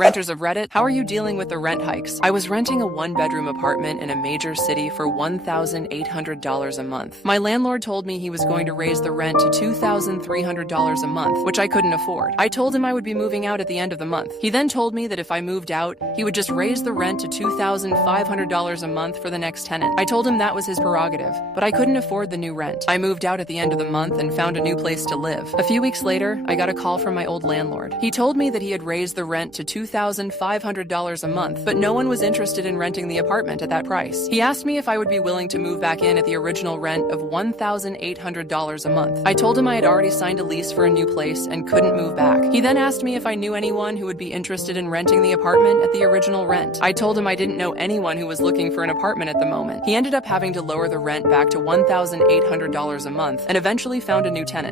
Renters of Reddit, how are you dealing with the rent hikes? I was renting a one-bedroom apartment in a major city for $1,800 a month. My landlord told me he was going to raise the rent to $2,300 a month, which I couldn't afford. I told him I would be moving out at the end of the month. He then told me that if I moved out, he would just raise the rent to $2,500 a month for the next tenant. I told him that was his prerogative, but I couldn't afford the new rent. I moved out at the end of the month and found a new place to live. A few weeks later, I got a call from my old landlord. He told me that he had raised the rent to $2,500 a month, but no one was interested in renting the apartment at that price. He asked me if I would be willing to move back in at the original rent of $1,800 a month. I told him I had already signed a lease for a new place and couldn't move back. He then asked me if I knew anyone who would be interested in renting the apartment at the original rent. I told him I didn't know anyone who was looking for an apartment at the moment. He ended up having to lower the rent back to $1,800 a month and eventually found a new tenant.